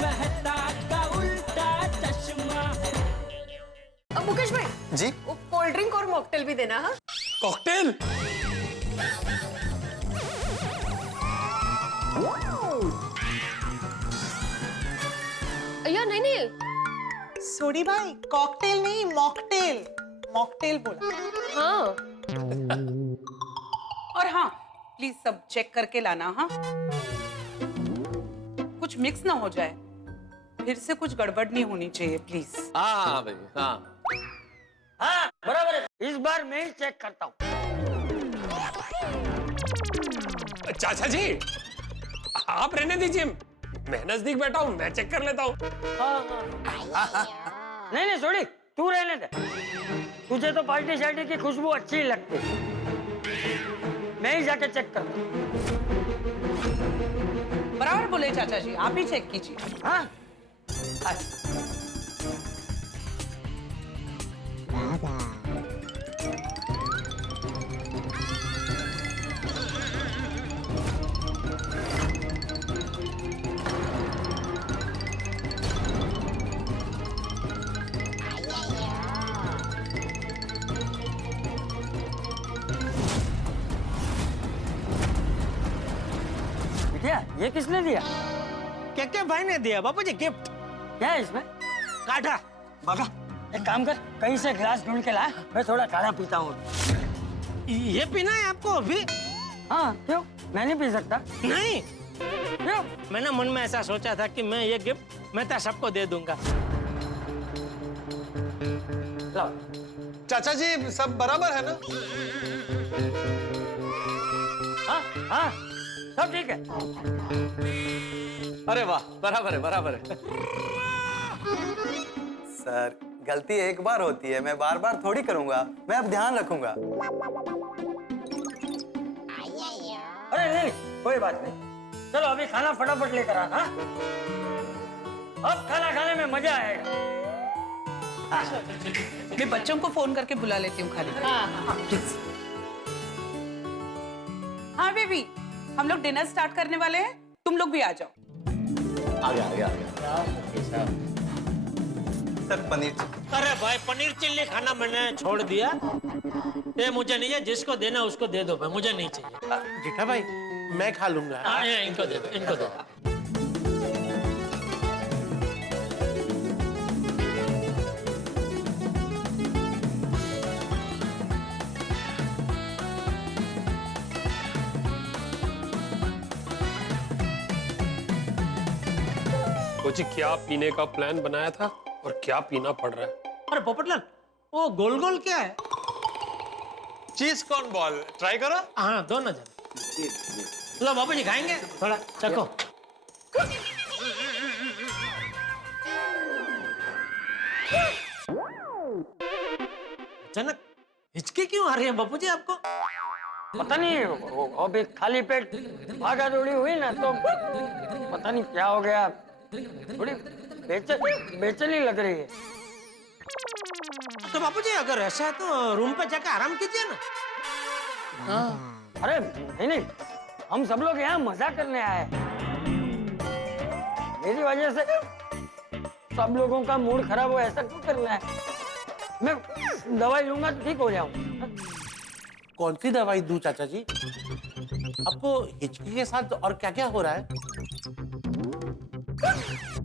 मेहता का उल्टा चश्मा। अब मुकेश भाई जी वो कोल्ड ड्रिंक और मॉकटेल भी देना। हाँ कॉकटेल। अय्या नहीं नहीं। सोडी भाई कॉकटेल नहीं मॉकटेल, मॉकटेल बोला। हाँ और हाँ प्लीज सब चेक करके लाना। हाँ कुछ मिक्स ना हो जाए, फिर से कुछ गड़बड़ नहीं होनी चाहिए प्लीज। हाँ भाई हाँ। हाँ बराबर है, इस बार मैं ही चेक करता हूँ। चाचा जी आप रहने दीजिए, मैं नजदीक बैठा हूँ, मैं चेक कर लेता हूँ। नहीं नहीं सोडी तू रहने दे, तुझे तो पार्टी शार्टी की खुशबू अच्छी ही लगती है, मैं ही जाके चेक करता हूँ। बराबर बोले चाचा जी, आप ही चेक कीजिए। हाँ क्या ये किसने दिया? क्या भाई ने दिया बापू जी गिफ्ट। क्या है इसमें? काढ़ा। बाबा एक काम कर, कहीं से गिलास ढूंढ के ला, मैं थोड़ा काढ़ा पीता हूँ। ये पीना है आपको अभी? हाँ क्यों, मैं नहीं पी सकता? नहीं, क्यों? मैंने मन में ऐसा सोचा था कि मैं ये गिफ्ट मैं तो सबको दे दूंगा। लाओ। चाचा जी सब बराबर है ना? हाँ हाँ सब ठीक है। अरे वाह बराबर है बराबर है। सर गलती एक बार होती है, मैं बार बार थोड़ी करूंगा, मैं अब ध्यान रखूंगा। अरे नहीं कोई बात नहीं, चलो अभी खाना फटाफट लेकर आना। अब खाना खाने में मजा आएगा। मैं बच्चों को फोन करके बुला लेती हूँ खाली। हाँ प्लीज। हाँ बेबी हम लोग डिनर स्टार्ट करने वाले हैं, तुम लोग भी आ जाओ। आ गया। सर पनीर। अरे भाई पनीर चिल्ली खाना मैंने छोड़ दिया, ये मुझे नहीं है, जिसको देना उसको दे दो भाई, मुझे नहीं चाहिए। जेठा भाई मैं खा लूंगा। हाँ ये इनको दे दो, इनको दे दो। कोची क्या पीने का प्लान बनाया था और क्या पीना पड़ रहा है? अरे पोपटलाल वो गोल गोल क्या है? चीज कॉर्न बॉल ट्राई करो। हाँ दोनों जन। लो बाबू जी खाएंगे, थोड़ा चखो। अचानक हिचकी क्यों आ रही है बापू जी आपको? पता नहीं अभी खाली पेट भागा दौड़ी हुई ना, तो पता नहीं क्या हो गया, थोड़ी बेचैनी लग रही है। तो बापू जी अगर ऐसा है तो रूम पे जाकर आराम कीजिए ना। अरे नहीं हम सब लोग यहाँ मजा करने आए हैं, मेरी वजह से सब लोगों का मूड खराब हो ऐसा क्यों करना है? मैं दवाई लूंगा तो ठीक हो जाऊंगा। कौन सी दवाई दूं चाचा जी? आपको हिचकी के साथ और क्या क्या हो रहा है?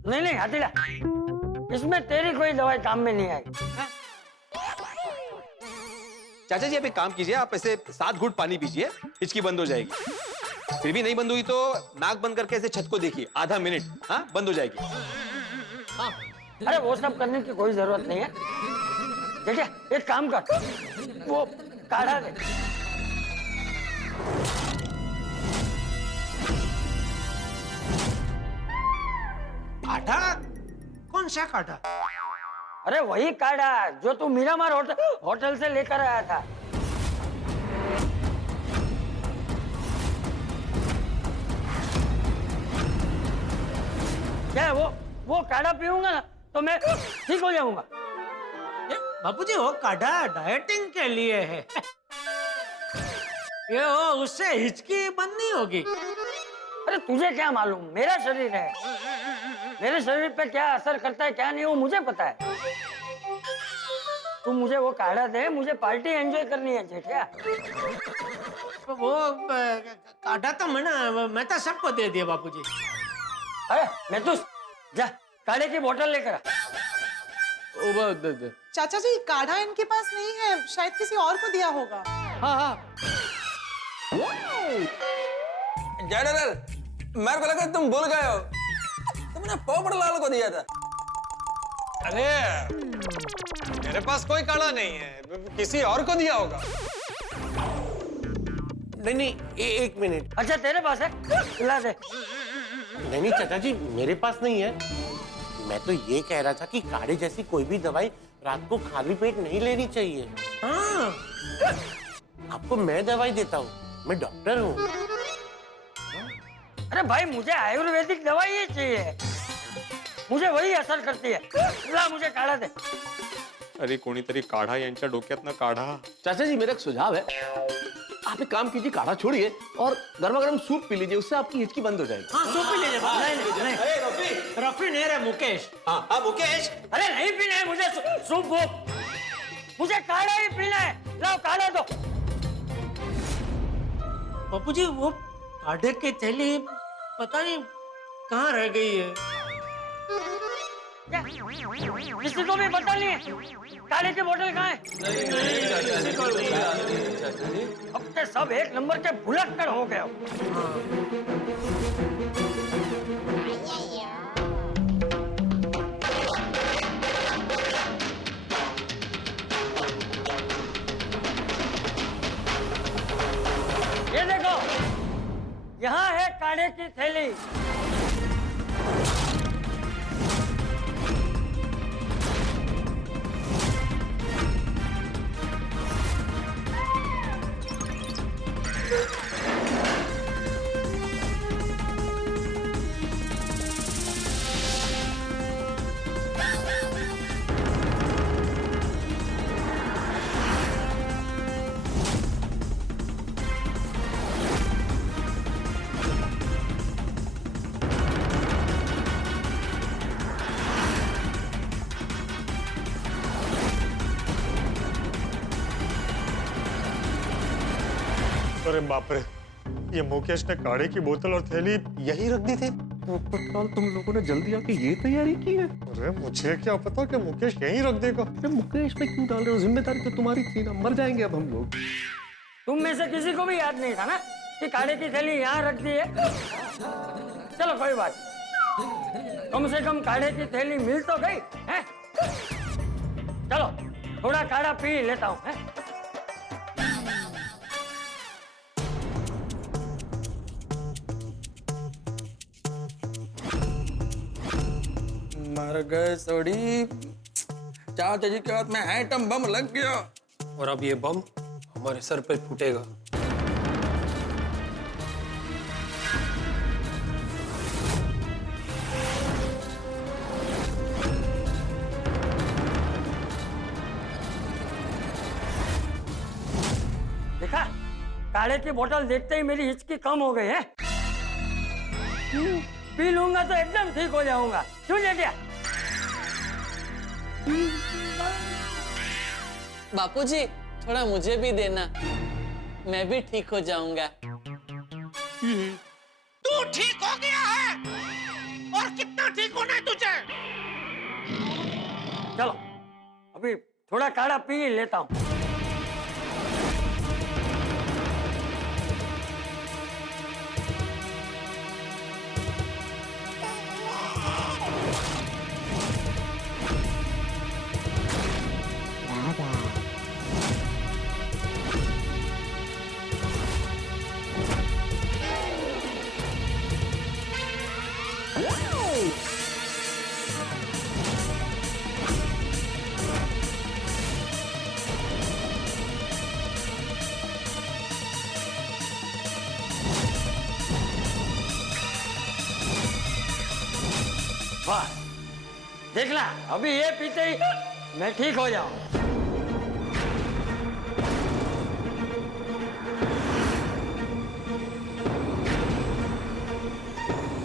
नहीं हतीला, इसमें तेरी कोई दवाई काम में नहीं आएगी। चाचा जी आप एक काम कीजिए, आप ऐसे 7 घूंट पानी पीजिए, हिचकी बंद हो जाएगी। फिर भी नहीं बंद हुई तो नाक बंद करके ऐसे छत को देखिए, आधा मिनट, हाँ बंद हो जाएगी। हाँ। अरे वो सब करने की कोई जरूरत नहीं है। ठीक है एक काम कर, वो काढ़ा दे। काढ़ा? कौन सा काढ़ा? अरे वही काढ़ा जो तू मीरामार होटल से लेकर आया था। क्या है वो काढ़ा पीऊंगा ना तो मैं ठीक हो जाऊंगा। बापूजी वो काढ़ा डाइटिंग के लिए है। ये वो उससे हिचकी बंद नहीं होगी। अरे तुझे क्या मालूम, मेरा शरीर है। मेरे शरीर पे क्या असर करता है क्या नहीं वो मुझे पता है। तू मुझे वो काढ़ा दे, मुझे पार्टी एंजॉय करनी है जेठिया। वो काढ़ा तो मना मैं तो सबको दे दिया बापूजी। अरे मैं तो जा काढ़े की बोतल लेकर आ। चाचा जी काढ़ा इनके पास नहीं है, शायद किसी और को दिया होगा। जनरल, मेरे को लगा तुम भूल गए हो, तुमने पोपटलाल को दिया था। अरे मेरे पास कोई काढ़ा नहीं है, किसी और को दिया होगा। नहीं, एक मिनट। अच्छा तेरे पास है, ला दे। नहीं चाचा जी, मेरे पास नहीं है। मैं तो ये कह रहा था कि काढ़े जैसी कोई भी दवाई रात को खाली पेट नहीं लेनी चाहिए। हाँ। आपको मैं दवाई देता हूँ, मैं डॉक्टर हूँ। अरे भाई मुझे आयुर्वेदिक दवाई ही चाहिए, मुझे वही असर करती है। ला मुझे काढ़ा दे। अरे कोणीतरी काढा यांच्या डोक्यातनं काढा। चाचा जी मेरा एक सुझाव है, आप एक काम कीजिए, काढ़ा छोड़िए और गर्मा गर्म सूप पी लीजिए, उससे आपकी हिचकी बंद हो जाएगी। हाँ सूप पी लीजिए। नहीं। अरे रफी नहीं रे मुकेश। हाँ मुकेश। अरे नहीं पीना है मुझे सूप वूप, मुझे काढ़ा ही पीना है। लाओ काढ़ा दो। बापूजी वो काढ़े की थैली पता नहीं कहाँ रह गई है। किसी को भी पता नहीं है काढ़े की बोतल कहाँ है? अब के सब एक नंबर के भुलक्कड़ हो गए हो। ये देखो, यहाँ है काढ़े की थैली। अरे बाप रे, ये मुकेश ने काढ़े की बोतल और थैली यहीं रख दी थी। पोपटलाल तुम लोगों ने जल्दी आके ये तैयारी की है। अरे मुझे क्या पता कि मुकेश यहीं रख देगा। अरे मुकेश पे क्यों डाल रहे हो, जिम्मेदारी तो तुम्हारी थी ना, मर जाएंगे अब हम लोग। तुम में से किसी को भी याद नहीं था ना कि काढ़े की थैली यहाँ रख दी है। चलो कोई बात, कम से कम काढ़े की थैली मिल तो गई है। चलो थोड़ा काढ़ा पी लेता हूँ। मर गए सोड़ी, चाचा जी के हाथ में एटम बम लग गया और अब ये बम हमारे सर पे फूटेगा। देखा, काढ़े की बोतल देखते ही मेरी हिचकी कम हो गई है। पी लूंगा तो एकदम ठीक हो जाऊंगा। क्यों जेठिया? बापूजी थोड़ा मुझे भी देना, मैं भी ठीक हो जाऊंगा। तू ठीक हो गया है और कितना ठीक होना है तुझे? चलो अभी थोड़ा काढ़ा पी लेता हूँ। वाह, देखना अभी ये पीते ही मैं ठीक हो जाऊं।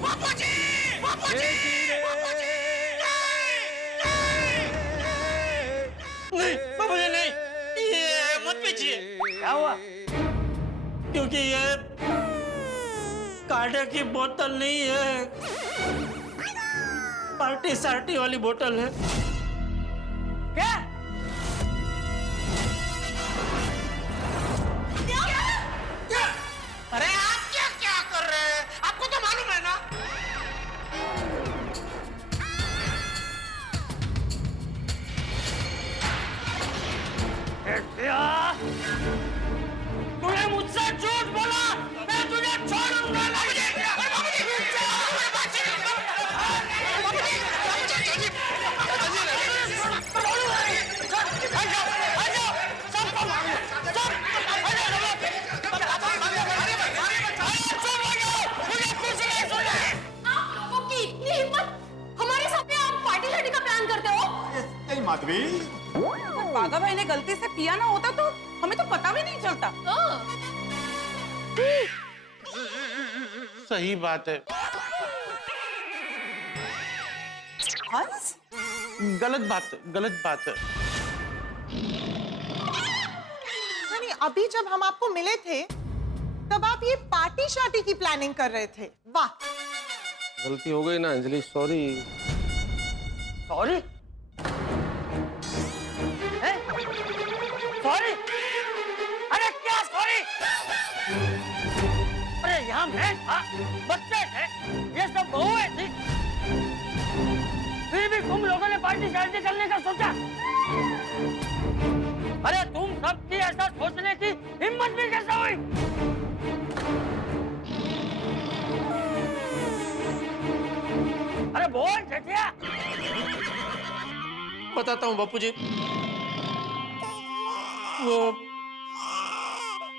बापूजी! बापूजी! हुआ? क्योंकि ये काढ़े की बोतल नहीं है, पार्टी सार्टी वाली बोतल है। क्या? अरे आप क्या क्या कर रहे हैं? आपको तो मालूम है ना? तूने मुझसे झूठ बोला, मैं तुझे छोड़ूंगा नहीं। आप लोगों की इतनी हिम्मत, हमारे सामने आप पार्टी शार्टी का प्लान करते हो? माधवी, अगर बाघा भाई ने गलती से पिया ना होता तो हमें तो पता भी नहीं चलता। सही बात है। हंस, गलत बात है, गलत बात है। यानी अभी जब हम आपको मिले थे तब आप ये पार्टी शार्टी की प्लानिंग कर रहे थे। वाह, गलती हो गई ना अंजलि, सॉरी। सॉरी? सॉरी? अरे क्या सॉरी? अरे यहाँ मैं था, बच्चे थे, ये सब बहुएं थी, फिर भी तुम लोगों ने पार्टी शार्टी करने का सोचा। अरे तुम सबकी ऐसा सोचने की हिम्मत भी कैसे हुई? अरे बोल जेठिया। बताता हूँ बापूजी, वो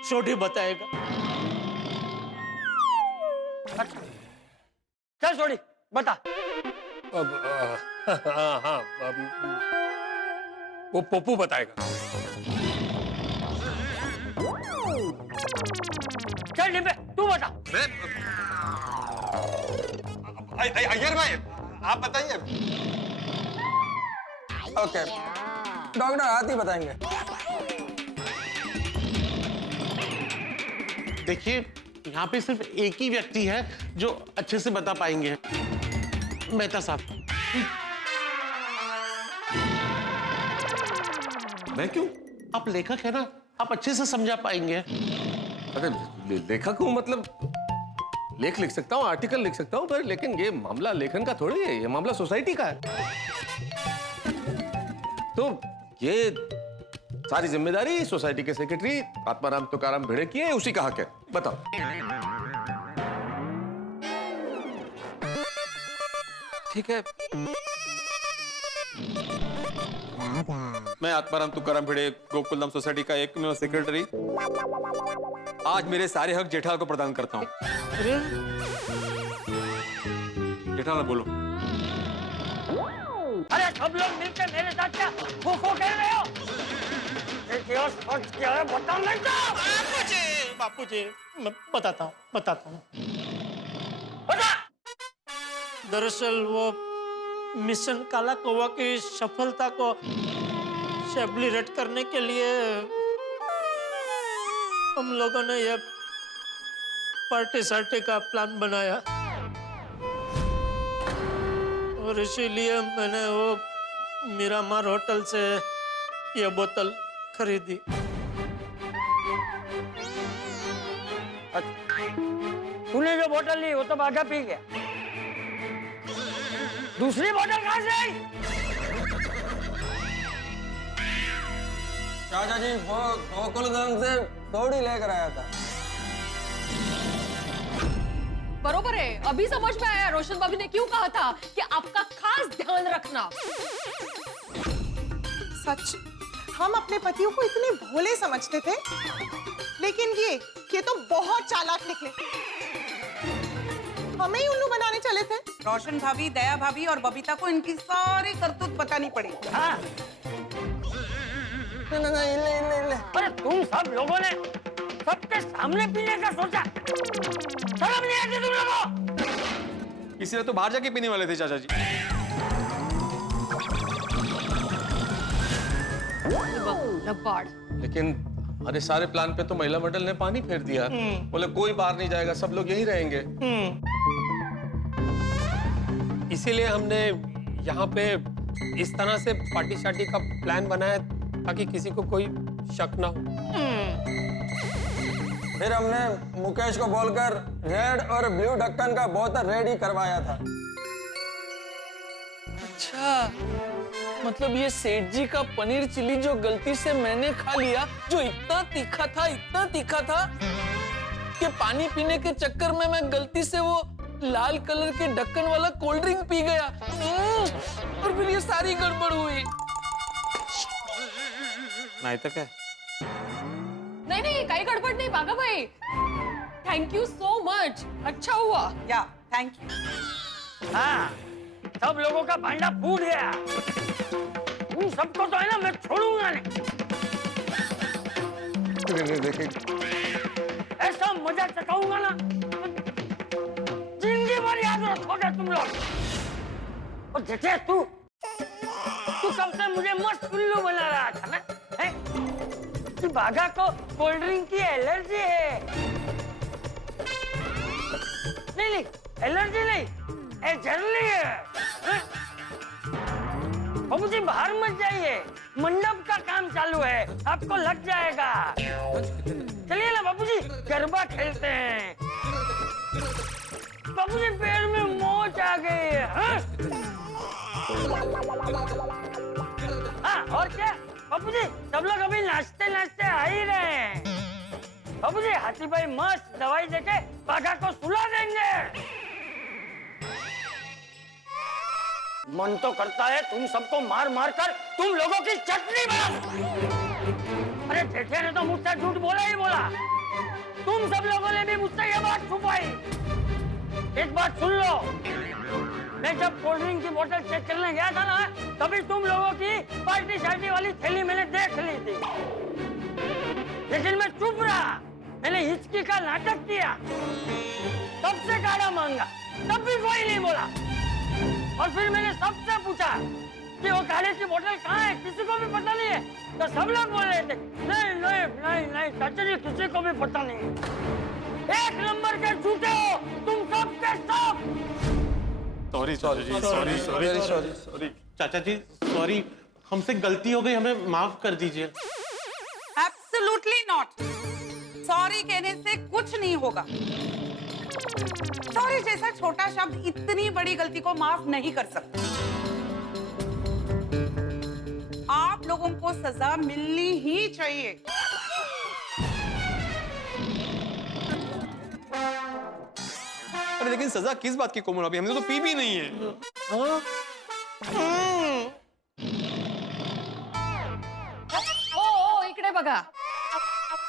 छोटी बताएगा। अच्छा, चल छोड़ी बता। अब हाँ हाँ, वो पप्पू बताएगा। चल डिब्बे, तू बता। अय्यर भाई, आप बताइए। ओके, डॉक्टर आते ही बताएंगे। देखिए, यहाँ पे सिर्फ एक ही व्यक्ति है जो अच्छे से बता पाएंगे, मेहता साहब। मैं क्यों? आप लेखक है ना, आप अच्छे से समझा पाएंगे। अरे लेखक हूँ, मतलब लेख लिख सकता हूँ, आर्टिकल लिख सकता हूँ, पर लेकिन ये मामला लेखन का थोड़ी है, ये मामला सोसाइटी का है। तो ये सारी जिम्मेदारी सोसाइटी के सेक्रेटरी आत्माराम तुकाराम भिड़े की है, उसी का हक है। बताओ। ठीक है, मैं आत्माराम तुकाराम भिड़े, गोकुलधाम सोसाइटी का एकमेव सेक्रेटरी, आज मेरे सारे हक जेठालाल को प्रदान करता हूँ। जेठालाल बोलो। अरे सब लोग मिलकर मेरे साथ क्या खो-खो खेल रहे हो? क्या है बता नहीं तो। बापूजी, मैं बताता हूँ। बता। दरअसल वो मिशन काला कौवा की सफलता को सेलिब्रेट करने के लिए हम लोगों ने ये पार्टी सार्टी का प्लान बनाया, और इसीलिए मैंने वो मीरामार होटल से ये बोतल खरीदी। तूने जो बोतल ली वो तो बाघा पी गया, दूसरी बोतल कहाँ से आई? चाचा जी गोकुलधाम से थोड़ी लेकर आया था। बरोबर है, अभी समझ में आया रोशन भाभी ने क्यों कहा था कि आपका खास ध्यान रखना। सच, हम अपने पतियों को इतने भोले समझते थे, लेकिन ये तो बहुत चालाक निकले। हमें ही उल्लू बनाने चले थे। रोशन भाभी, दया भाभी और बबीता को इनकी सारी करतूत बतानी पड़ी। हाँ। ले। अरे तुम सब लोगों ने सबके सामने पीने का सोचा, शर्म नहीं आती तुम लोगों को? इसलिए तो बाहर जाके पीने वाले थे चाचा जी। लबाड़। लेकिन अरे सारे प्लान पे तो महिला मंडल ने पानी फेर दिया। बोले कोई बाहर नहीं जाएगा, सब लोग यहीं रहेंगे। इसीलिए हमने यहाँ पे इस तरह से पार्टी शार्टी का प्लान बनाया ताकि किसी को कोई शक ना हो। फिर हमने मुकेश को बोलकर रेड और ब्लू ढक्कन का बोतल रेडी करवाया था। अच्छा, मतलब ये सेठ जी का पनीर चिली जो गलती से मैंने खा लिया, जो इतना तीखा था कि पानी पीने के चक्कर में मैं गलती से वो लाल कलर के ढक्कन वाला कोल्ड ड्रिंक पी गया और फिर ये सारी गड़बड़ हुई। नहीं तो क्या? नहीं काही गडबड नहीं बागा भाई, थैंक यू सो मच, अच्छा हुआ। या थैंक यू। हाँ, सब लोगों का भांडा फूट गया। उन सबको तो है ना मैं छोड़ूंगा नहीं। ऐसा मजा चखाऊंगा ना, जिंदगी भर याद रखोगे तुम लोग। और जेठे तू कब से मुझे मस्त उल्लू बना रहा था ना, हैं? कि बाघा को कोल्ड ड्रिंक की एलर्जी है। नहीं, एलर्जी नहीं, एलर्जी है। बाबूजी बाहर मत जाइए, मंडप का काम चालू है, आपको लग जाएगा। चलिए ना बाबूजी, गरबा खेलते हैं। बाबूजी पैर में मोच आ गई है। हाँ, और क्या बाबूजी, सब लोग अभी नाचते नाचते आ ही रहे हैं। बाबूजी हाथी भाई मस्त दवाई देके बाघा को सुला देंगे। मन तो करता है तुम सबको मार मार कर तुम लोगों की चटनी बना दूं। अरे जेठे ने तो मुझसे झूठ बोला ही बोला, तुम सब लोगों ने भी मुझसे ये बात छुपाई। एक बात सुन लो, मैं जब कोल्ड ड्रिंक की बोतल चेक करने गया था ना, तभी तुम लोगों की पार्टी शार्टी वाली थैली मैंने देख ली थी, लेकिन मैं चुप रहा। मैंने हिचकी का नाटक किया, सबसे काढ़ा मांगा, तब भी कोई नहीं बोला। और फिर मैंने सबसे पूछा कि वो काढ़े की बोतल कहाँ है, किसी को भी पता नहीं है। तो सब लोग बोल रहे थे नहीं नहीं नहीं नहीं चाचा जी, किसी को भी पता नहीं। एक नंबर के झूठे हो तुम सब के सब। सॉरी चाचा जी, सॉरी, हमसे गलती हो गई, हमें माफ कर दीजिए। Absolutely not. सॉरी कहने से कुछ नहीं होगा। सॉरी जैसा छोटा शब्द इतनी बड़ी गलती को माफ नहीं कर सकता। आप लोगों को सजा मिलनी ही चाहिए। अरे लेकिन सजा किस बात की कोमल भाभी, हमने तो पी भी नहीं है। ओ इकडे बघा,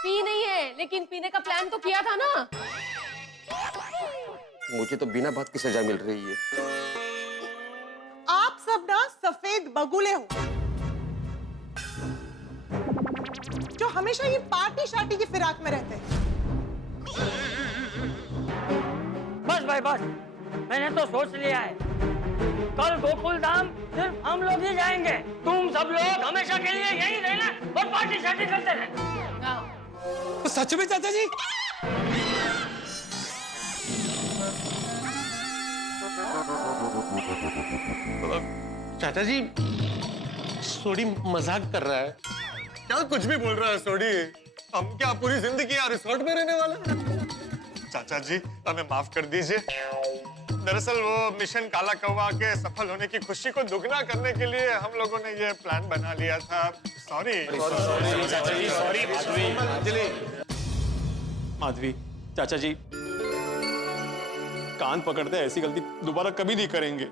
पी नहीं है, लेकिन पीने का प्लान तो किया था ना। मुझे तो बिना बात की सजा मिल रही है। आप सब ना सफेद बगुले हो, जो हमेशा ये पार्टी शार्टी की फिराक में रहते हैं। बस भाई बस, मैंने तो सोच लिया है, कल गोकुल धाम सिर्फ हम लोग ही जाएंगे। तुम सब लोग हमेशा के लिए यहीं रहना और पार्टी शार्टी करते रहना। तो सच में चाचा जी? चाचा जी, सोडी मजाक कर रहा है। क्या कुछ भी बोल रहा है सोडी? हम क्या पूरी जिंदगी यहाँ रिसोर्ट में रहने वाले? चाचा जी हमें माफ कर दीजिए। दरअसल वो मिशन काला कौवा के सफल होने की खुशी को दुगना करने के लिए हम लोगों ने ये प्लान बना लिया था। सॉरी चाचा जी, सॉरी माधवी। चाचा जी कान पकड़ते ऐसी गलती दोबारा कभी नहीं करेंगे।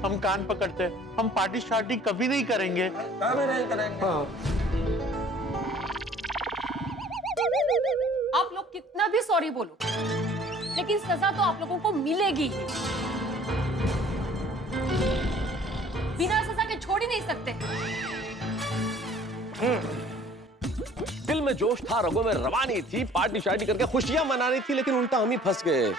हम कान पकड़ते, हम पार्टी शार्टी कभी नहीं करेंगे। कभी नहीं करेंगे। आप लोग कितना भी सॉरी बोलो, लेकिन सजा तो आप लोगों को मिलेगी ही। बिना सजा के छोड़ ही नहीं सकते। दिल में जोश था, रगों में रवानी थी, पार्टी शार्टी करके खुशियां मनानी थी, लेकिन उल्टा हम ही फंस गए।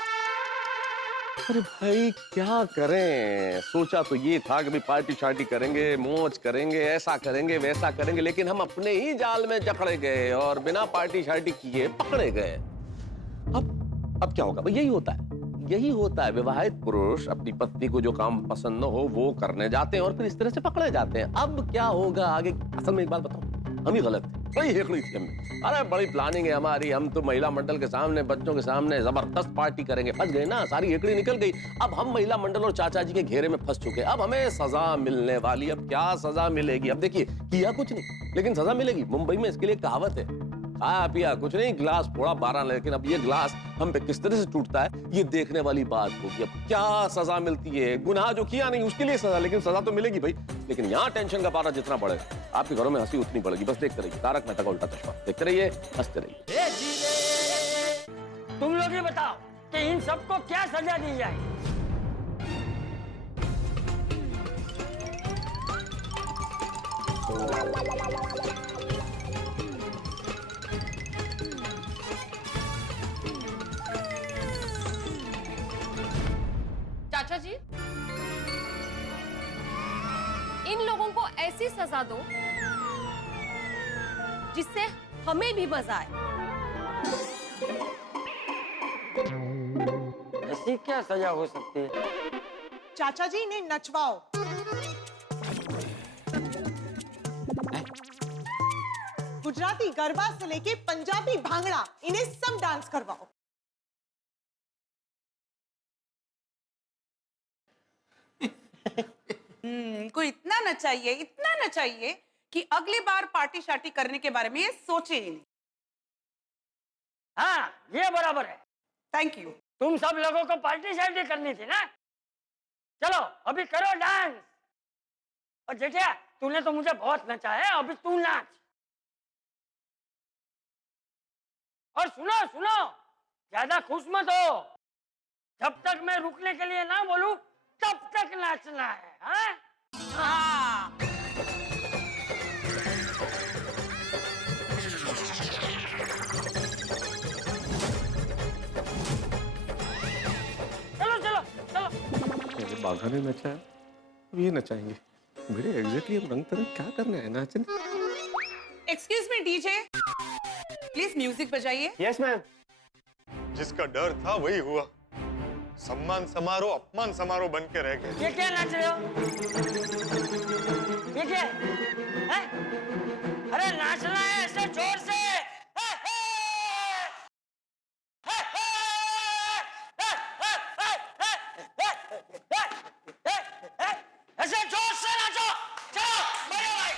अरे भाई क्या करें, सोचा तो ये था कि भाई पार्टी शार्टी करेंगे, मौज करेंगे, ऐसा करेंगे वैसा करेंगे, लेकिन हम अपने ही जाल में जकड़े गए और बिना पार्टी शार्टी किए पकड़े गए। अब क्या होगा भाई, यही होता है विवाहित पुरुष अपनी पत्नी को जो काम पसंद न हो वो करने जाते हैं और फिर इस तरह से पकड़े जाते हैं। अब क्या होगा आगे, असल में एक बात बताओ, हम ही गलत थे, बड़ी हेकड़ी थी हमने। अरे बड़ी प्लानिंग है हमारी, हम तो महिला मंडल के सामने बच्चों के सामने जबरदस्त पार्टी करेंगे, फंस गए ना, सारी हेकड़ी निकल गई। अब हम महिला मंडल और चाचा जी के घेरे में फंस चुके, अब हमें सजा मिलने वाली। अब क्या सजा मिलेगी, अब देखिए किया कुछ नहीं लेकिन सजा मिलेगी। मुंबई में इसके लिए कहावत है, खाया पिया कुछ नहीं, गिलास फोड़ा 12, लेकिन अब ये गिलास हम पे किस तरह से टूटता है ये देखने वाली बात होगी। अब क्या सजा मिलती है, गुनाह जो किया नहीं उसके लिए सजा, लेकिन सजा तो मिलेगी भाई। लेकिन यहाँ टेंशन का पारा जितना बढ़ेगा आपके घरों में हंसी उतनी बढ़ेगी। बस देखते रहिए तारक मेहता का उल्टा चश्मा, देखते रहिए, हंसते रहिए। तुम लोग ही बताओ कि इन सबको क्या सजा दी जाए। चाचा जी, इन लोगों को ऐसी सजा दो जिससे हमें भी मजा आए। ऐसी क्या सजा हो सकती है? चाचा जी इन्हें नचवाओ। गुजराती गरबा से लेके पंजाबी भांगड़ा, इन्हें सब डांस करवाओ। इनको इतना नचाइए कि अगली बार पार्टी शार्टी करने के बारे में ये सोचे ही नहीं। हाँ, ये बराबर है। Thank you. तुम सब लोगों को पार्टी शार्टी करनी थी ना, चलो अभी करो डांस। और जेठिया, तूने तो मुझे बहुत नचा है, अभी तू नाच। और सुनो सुनो, ज्यादा खुश मत हो, जब तक मैं रुकने के लिए ना बोलूं तब तक नाचना है। हाँ? हाँ। चलो चलो चलो। मेरे बाघा ने नचाया, अब ये नचाएंगे। मेरे एग्जैक्टली अब रंग तरंग क्या करना है, नाचने। Excuse me DJ, please music बजाइए। Yes ma'am. जिसका डर था वही हुआ, सम्मान समारोह अपमान समारोह बन के रह गए। ये क्या नाच रहे हो? ये क्या है? अरे नाचना है ऐसे जोर से। ऐसे जोर से नाचो। चलो बड़े भाई,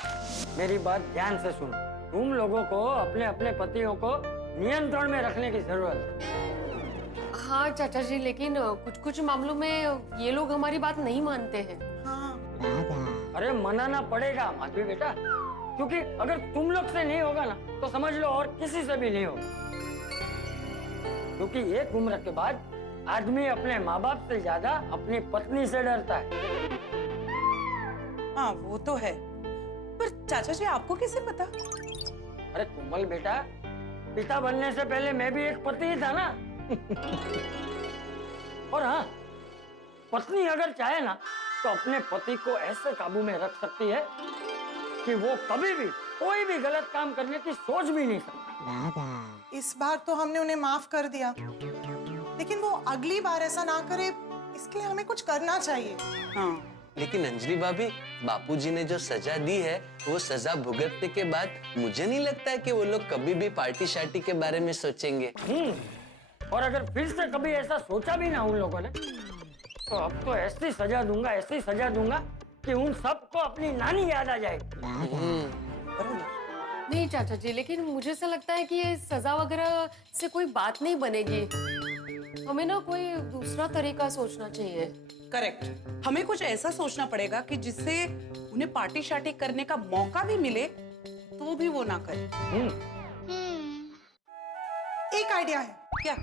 मेरी बात ध्यान से सुनो। तुम लोगों को अपने अपने पतियों को नियंत्रण में रखने की जरूरत है। हाँ चाचा जी, लेकिन कुछ कुछ मामलों में ये लोग हमारी बात नहीं मानते हैं। हाँ। अरे मनाना पड़ेगा माधवी बेटा, क्योंकि अगर तुम लोग से नहीं होगा ना तो समझ लो और किसी से भी नहीं होगा। क्योंकि एक उम्र के बाद आदमी अपने माँ बाप से ज्यादा अपनी पत्नी से डरता है। हाँ वो तो है, पर चाचा जी आपको कैसे पता? अरे कोमल बेटा, पिता बनने से पहले मैं भी एक पति ही था ना। और हाँ, पत्नी अगर चाहे ना तो अपने पति को ऐसे काबू में रख सकती है कि वो कभी भी कोई भी गलत काम करने की सोच भी नहीं सकता। इस बार तो हमने उन्हें माफ कर दिया, लेकिन वो अगली बार ऐसा ना करे, इसके लिए हमें कुछ करना चाहिए। हाँ। लेकिन अंजलि भाभी, बापूजी ने जो सजा दी है वो सजा भुगतने के बाद मुझे नहीं लगता है कि वो लोग कभी भी पार्टी शार्टी के बारे में सोचेंगे। और अगर फिर से कभी ऐसा सोचा भी ना उन लोगों ने, तो अब तो ऐसी सजा दूंगा कि उन सबको अपनी नानी याद आ जाएगी। नहीं चाचा जी, लेकिन मुझे ऐसा लगता है कि ये सजा वगैरह से कोई बात नहीं बनेगी। हमें ना कोई दूसरा तरीका सोचना चाहिए। करेक्ट, हमें कुछ ऐसा सोचना पड़ेगा कि जिससे उन्हें पार्टी शार्टी करने का मौका भी मिले तो भी वो ना करे। एक आइडिया है। क्या?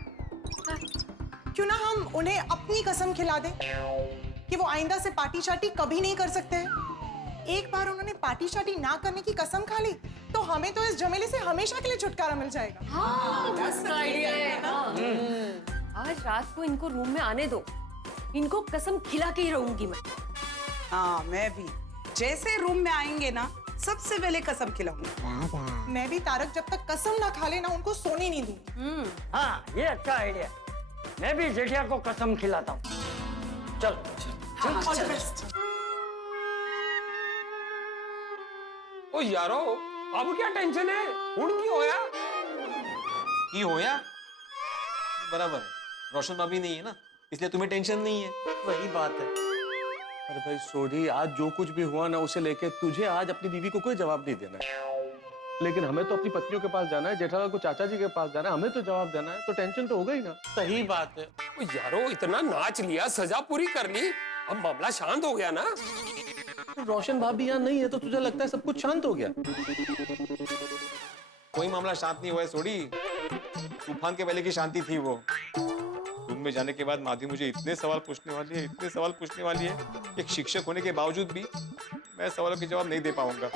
क्यों ना हम उन्हें अपनी कसम खिला दें कि वो आइंदा से पार्टी शार्टी कभी नहीं कर सकते हैं। एक बार उन्होंने पार्टी शार्टी ना करने की कसम खा ली तो हमें तो इस झमेले से हमेशा के लिए छुटकारा मिल जाएगा। हाँ, मस्त आइडिया है ना। आज रात को इनको रूम में आने दो, इनको कसम खिला के ही रहूंगी मैं। हाँ मैं भी, जैसे रूम में आएंगे ना सबसे पहले कसम खिलाऊंगी। मैं भी तारक जब तक कसम ना खा ले ना उनको सोने नहीं दूंगी। हाँ ये अच्छा आइडिया। मैं भी जेठिया को कसम खिलाता हूँ। चल ओ यारो, अब क्या टेंशन है? हुण की होया? की होया बराबर है, रोशन भाभी नहीं है ना, इसलिए तुम्हें टेंशन नहीं है। वही बात है। अरे भाई सोढ़ी, आज जो कुछ भी हुआ ना उसे लेके तुझे आज अपनी बीवी को कोई जवाब नहीं देना है, लेकिन हमें तो अपनी पत्नियों के पास जाना है, जेठालाल को चाचा जी के पास जाना है, हमें तो जवाब देना है, तो टेंशन तो होगा ही ना। सही बात है। ओ यारो, इतना नाच लिया, सजा पूरी कर ली, अब मामला शांत हो गया ना? रोशन भाभी यहाँ नहीं है तो तुझे लगता है सब कुछ शांत हो गया? कोई मामला शांत नहीं हुआ है सोडी, तूफान के पहले की शांति थी वो। रूम में जाने के बाद माधवी मुझे इतने सवाल पूछने वाली है, इतने सवाल पूछने वाली है, एक शिक्षक होने के बावजूद भी मैं सवालों के जवाब नहीं दे पाऊंगा।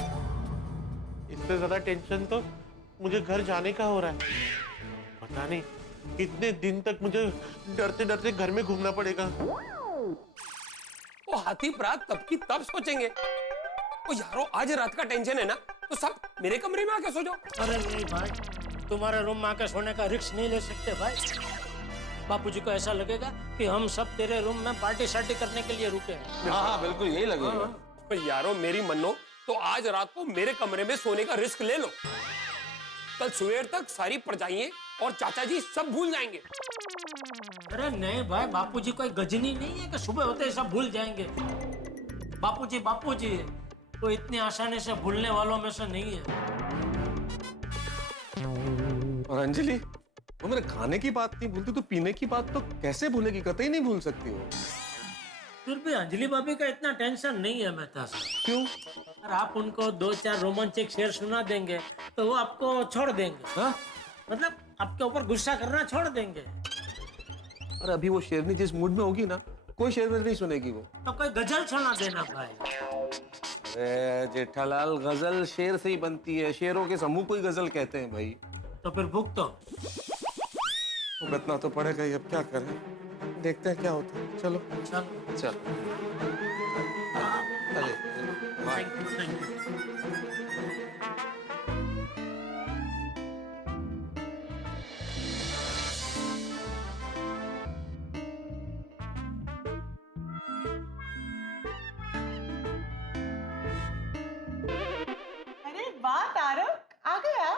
इससे ज्यादा टेंशन तो मुझे घर जाने का हो रहा है। पता नहीं कितने दिन तक मुझे डरते डरते घर में घूमना पड़ेगा। वो हाथी प्रात तब की तब सोचेंगे। ओ यारो, आज रात का टेंशन है ना, तो सब मेरे कमरे में आके सो जाओ। अरे नहीं भाई, तुम्हारे रूम में आकर सोने का रिस्क नहीं ले सकते भाई। बापूजी को ऐसा लगेगा कि हम सब तेरे रूम में पार्टी शार्टी करने के लिए रुके हैं। हाँ बिल्कुल यही लगेगा। ओ यारो, मेरी मन्नो, तो आज रात को मेरे कमरे में सोने का रिस्क ले लो। कल सवेर तक सारी परजाइयां और चाचा जी सब भूल जाएंगे। अरे नहीं भाई, बापूजी कोई गजनी नहीं है कि सुबह होते ही सब भूल जाएंगे। बापूजी बापूजी है, तो इतनी आसानी से भूलने वालों में से नहीं है। और अंजलि, वो मेरे खाने की बात नहीं भूलती तो पीने की बात तो कैसे भूलेगी? कतई नहीं भूल सकती हो। फिर भी अंजलि भाभी का इतना टेंशन नहीं है मेहता साहब। क्यों? और आप उनको 2-4 रोमांचक शेर सुना देंगे तो वो आपको छोड़ देंगे। हाँ? मतलब आपके ऊपर गुस्सा करना छोड़ देंगे। और अभी वो शेरनी जिस मूड में होगी ना, कोई शेरनी नहीं सुनेगी वो। तो कोई गजल सुना देना भाई। अरे जेठालाल, गजल शेर से ही बनती है, शेरों के समूह को ही गजल कहते हैं भाई। तो फिर भुगतो। भुगतना तो पड़ेगा ही, अब क्या करें, देखते हैं क्या होता है। चलो चलो चल। Thank you. अरे वाह तारक, आ गया।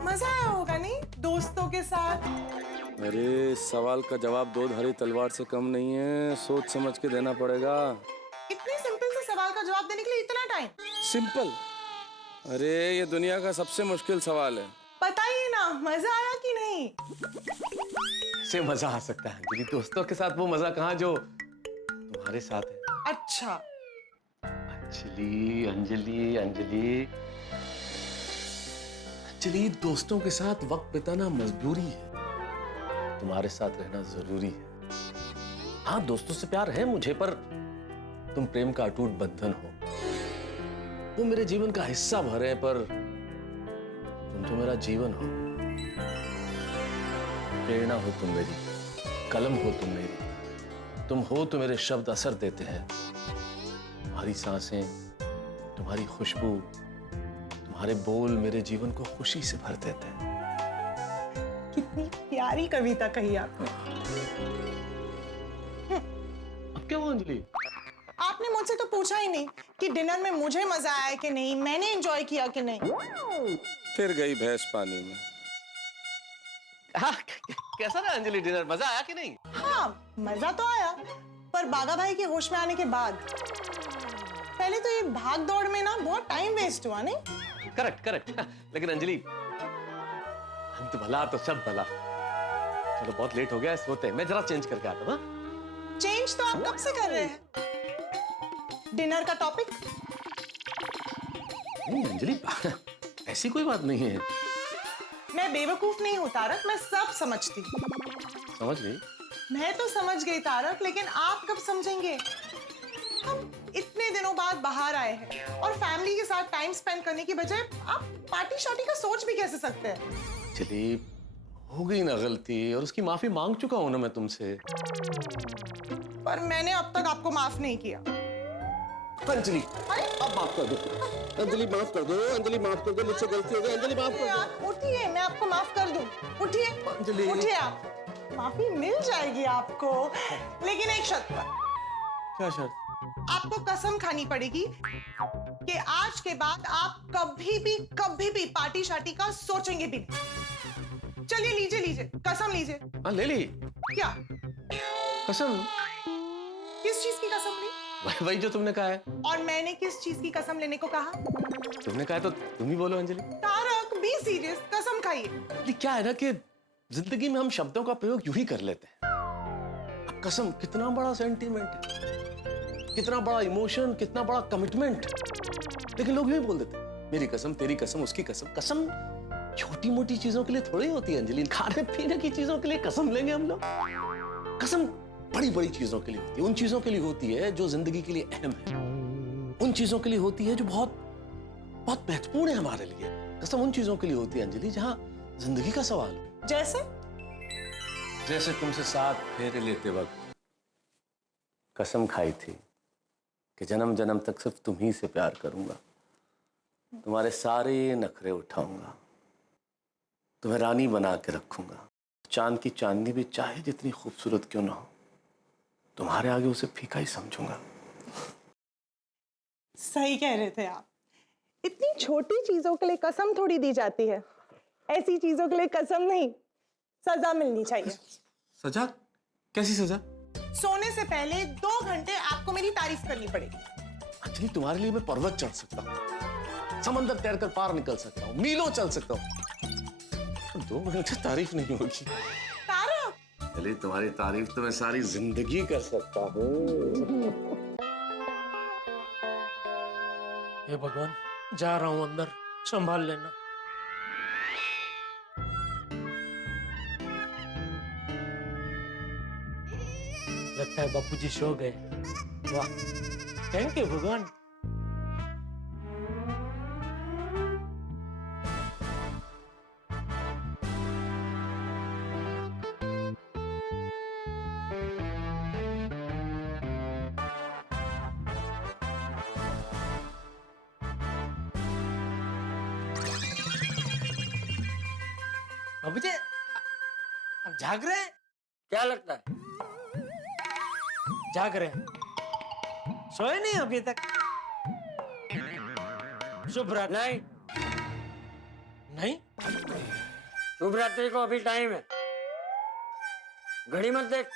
मजा आया होगा नहीं दोस्तों के साथ? अरे सवाल का जवाब दो धारी तलवार से कम नहीं है, सोच समझ के देना पड़ेगा। इतने सिंपल से सवाल का जवाब देने के लिए इतना टाइम? सिंपल? अरे ये दुनिया का सबसे मुश्किल सवाल है। बताइए ना, मजा आया कि नहीं? से मजा आ सकता है अंजलि, दोस्तों के साथ वो मजा कहाँ जो तुम्हारे साथ है। अच्छा। अंजलि अंजलि अंजलि अंजलि, दोस्तों के साथ वक्त बिताना मजबूरी है, तुम्हारे साथ रहना जरूरी है। हाँ, दोस्तों से प्यार है मुझे, पर तुम प्रेम का अटूट बंधन हो। वो मेरे जीवन का हिस्सा भर है, पर तुम तो मेरा जीवन हो। प्रेरणा हो तुम मेरी, कलम हो तुम मेरी, तुम हो तो मेरे शब्द असर देते हैं। तुम्हारी सांसें, तुम्हारी खुशबू, तुम्हारे बोल मेरे जीवन को खुशी से भर देते हैं। कितनी प्यारी कविता कही आपने। अब क्या हुआ अंजलि? आपने मुझसे तो पूछा ही नहीं कि डिनर में मुझे मजा आया कि नहीं, मैंने एंजॉय किया कि नहीं। फिर गई भैंस पानी में। हाँ, कैसा रहा अंजलि डिनर? मजा आया कि नहीं? हाँ, मजा तो आया, पर बागा भाई के होश में आने के बाद। पहले तो ये भाग दौड़ में ना बहुत टाइम वेस्ट हुआ नहीं? Correct correct. लेकिन अंजलि, अंत भला तो सब भला। चलो बहुत लेट हो गया, सोते हैं। मैं जरा चेंज करके आता हूँ। चेंज तो आप कब से कर रहे हैं? डिनर का टॉपिक? नहीं अंजलि, ऐसी कोई बात नहीं है। मैं बेवकूफ नहीं हूँ तारक, मैं सब समझती। समझ गई? मैं तो समझ गई तारक, लेकिन आप कब समझेंगे? हम इतने दिनों बाद बाहर आए हैं और फैमिली के साथ टाइम स्पेंड करने की बजाय आप पार्टी शार्टी का सोच भी कैसे सकते हैं? चलिए, हो गई ना गलती और उसकी माफी मांग चुका हूं ना मैं तुमसे। पर मैंने अब तक आपको माफ नहीं किया। अंजलि अब माफ कर दो, अंजलि माफ कर दो, अंजलि माफ कर दो, मुझसे गलती हो गई, अंजलि माफ कर दो। आप उठिए, मैं आपको माफ कर दूं। उठिए अंजलि। उठिए, आप माफी मिल जाएगी आपको, लेकिन एक शर्त पर। क्या शर्त? आपको कसम खानी पड़ेगी कि आज के बाद आप कभी भी पार्टी शार्टी का सोचेंगे भी नहीं। चलिए लीजिए लीजिए, कसम लीजिए। हाँ ले ली क्या कसम। किस चीज की कसम ली? वही जो तुमने कहा है। और मैंने किस चीज की कसम लेने को कहा? तुमने कहा तो तुम ही बोलो अंजलि। तारक बी सीरियस, कसम खाइए। क्या है ना कि जिंदगी में हम शब्दों का प्रयोग यूं ही कर लेते हैं। अब कसम कितना बड़ा सेंटीमेंट है, कितना बड़ा इमोशन, कितना बड़ा कमिटमेंट, लेकिन लोग यूं ही बोल देते हैं मेरी कसम, तेरी कसम, उसकी कसम। कसम छोटी मोटी चीजों के लिए थोड़ी होती है अंजलि, खाने पीने की चीजों के लिए कसम लेंगे हम लोग। कसम बड़ी बड़ी चीजों के लिए होती है, उन चीजों के लिए होती है जो जिंदगी के लिए अहम है, उन चीजों के लिए होती है जो बहुत बहुत महत्वपूर्ण है हमारे लिए। कसम उन चीजों के लिए होती है अंजलि जहां जिंदगी का सवाल हो। जैसे तुमसे 7 फेरे लेते वक्त कसम खाई थी कि जन्म जन्म तक सिर्फ तुम ही से प्यार करूंगा, तुम्हारे सारे नखरे उठाऊंगा, तुम्हें रानी बना के रखूंगा, चांद की चांदनी भी चाहे जितनी खूबसूरत क्यों ना हो, तुम्हारे आगे उसे फीका ही समझूंगा। सही कह रहे थे आप। इतनी छोटी चीजों के लिए कसम थोड़ी दी जाती है। ऐसी चीजों के लिए कसम नहीं, सजा मिलनी चाहिए। सजा? कैसी सजा? सोने से पहले 2 घंटे आपको मेरी तारीफ करनी पड़ेगी। अंजलि तुम्हारे लिए मैं पर्वत चढ़ सकता हूँ, समंदर तैर कर पार निकल सकता हूँ, मीलों चल सकता हूँ, 2 घंटे तारीफ नहीं होगी। तारक अंजलि तुम्हारी तारीफ तो मैं सारी जिंदगी कर सकता हूँ। हे भगवान, जा रहा हूं अंदर, संभाल लेना। लगता है बापूजी सो गए। वाह, थैंक यू भगवान। बाबूजी अब जाग रहे हैं? क्या लगता है? जाग रहे हैं, सोए नहीं अभी तक? शुभ रात्रि। नहीं, नहीं, शुभ रात्रि को अभी टाइम है, घड़ी मत देख।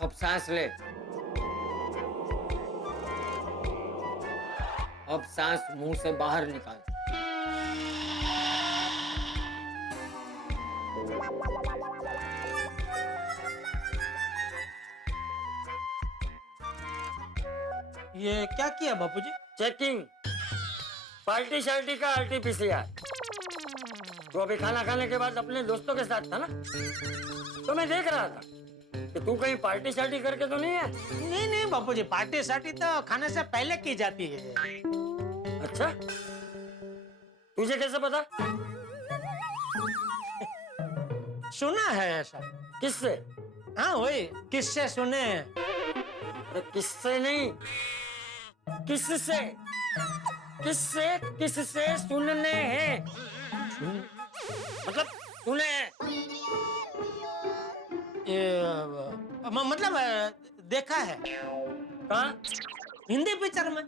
अब सांस ले, अब सांस मुंह से बाहर निकाल। ये क्या किया बापूजी? चेकिंग, पार्टी शार्टी का आरटीपीसीआर। तो अभी खाना खाने के बाद अपने दोस्तों के साथ था ना, तो मैं देख रहा था कि तू कहीं पार्टी शार्टी करके तो नहीं है? नहीं नहीं बापूजी, पार्टी सार्टी तो खाने से पहले की जाती है। अच्छा, तुझे कैसे पता? सुना है ऐसा। किससे? हाँ वही, किससे सुने हैं? अरे किससे नहीं, किससे, किससे, किससे सुनने हैं? मतलब सुने हैं। मतलब देखा है। कहाँ? हिंदी पिक्चर में।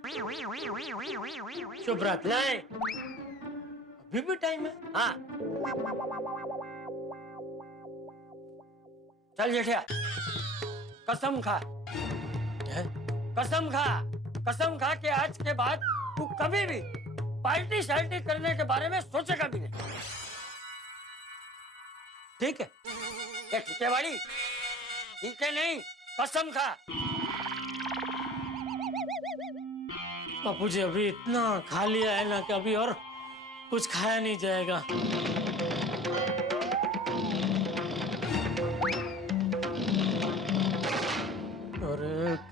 शुभ रात्रि। नहीं, अभी भी टाइम है। हाँ, चल जेठिया, कसम खा, कसम खा, कसम खा कि आज के बाद तू कभी भी पार्टी शार्टी करने के बारे में सोचेगा भी नहीं। ठीक है? क्या ठीक है बाड़ी? ठीक है नहीं, कसम खा। बापूजी अभी इतना खा लिया है ना कि अभी और कुछ खाया नहीं जाएगा।